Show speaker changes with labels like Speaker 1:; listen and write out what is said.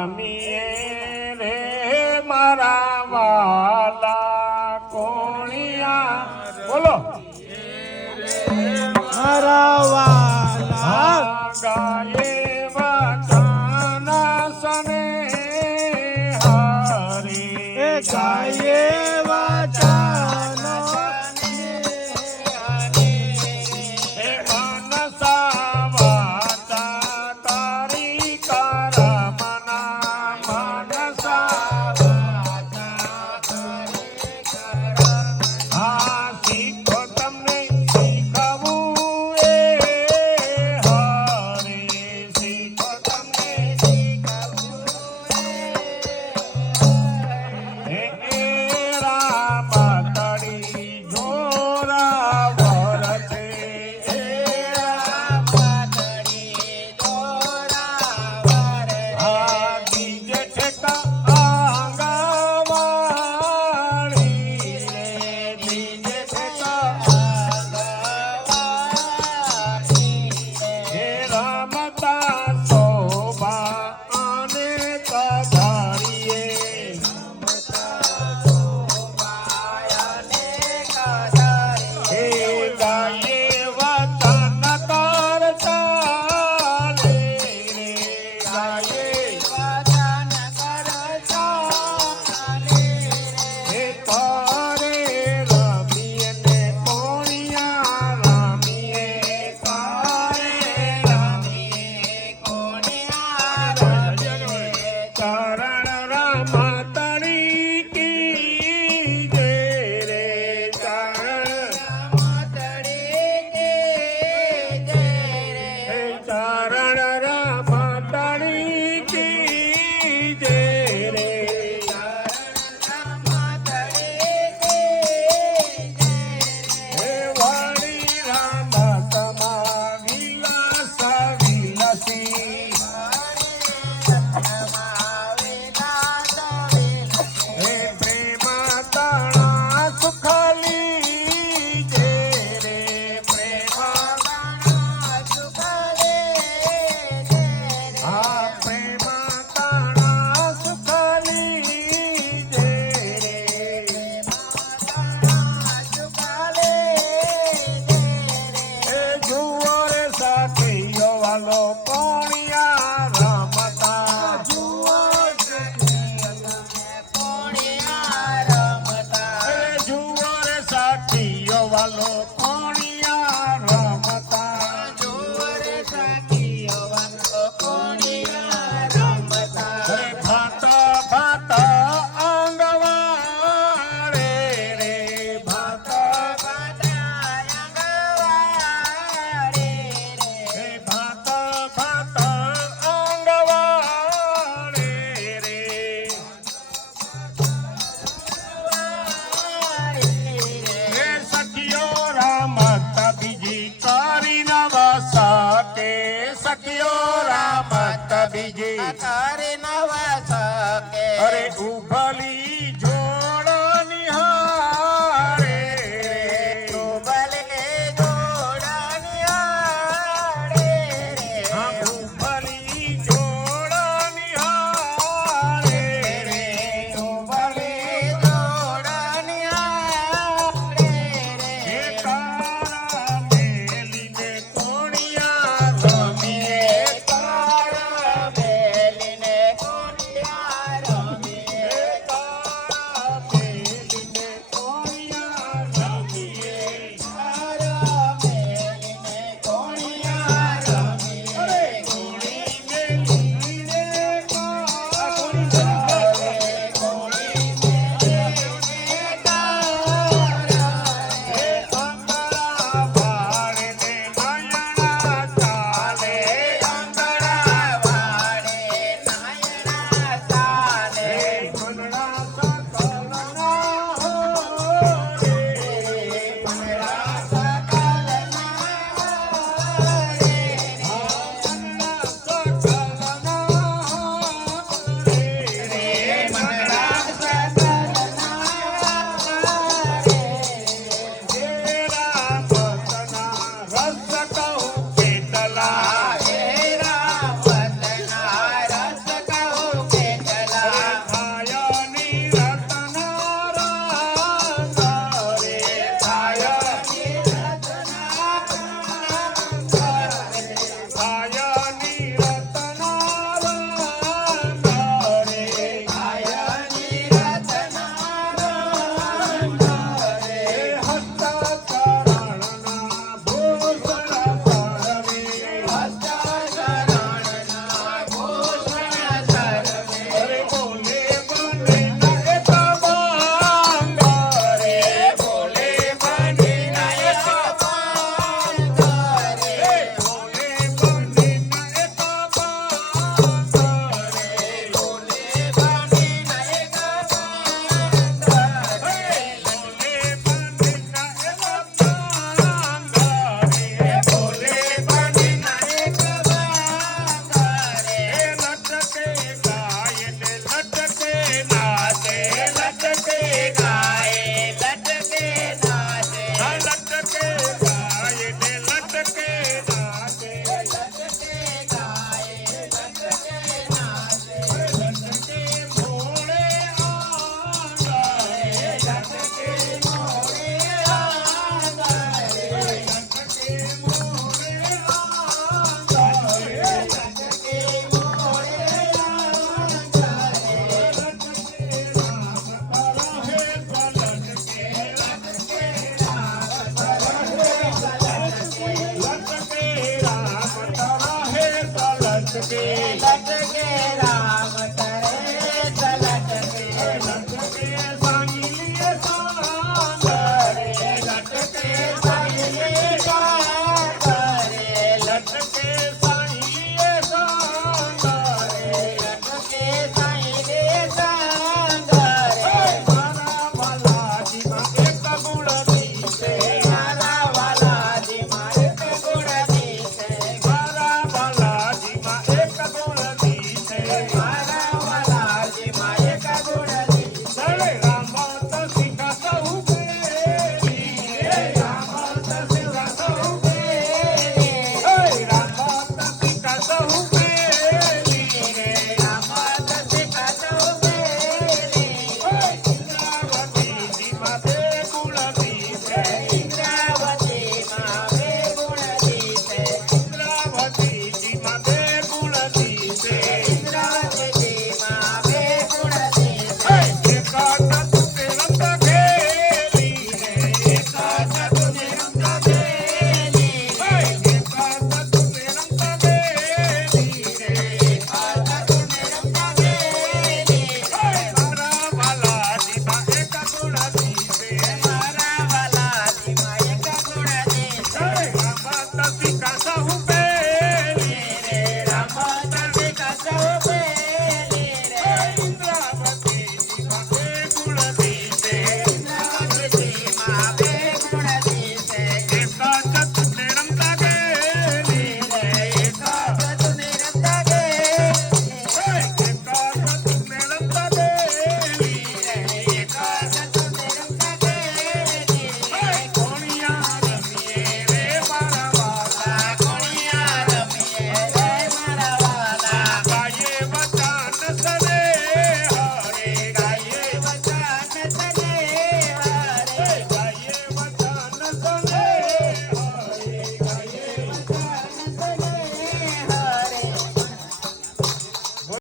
Speaker 1: સ્વામી રે મારા વાલા કોણિયા. બોલો. મારા વાલા. ગાયે વચન સને હરે
Speaker 2: ગાય Hi.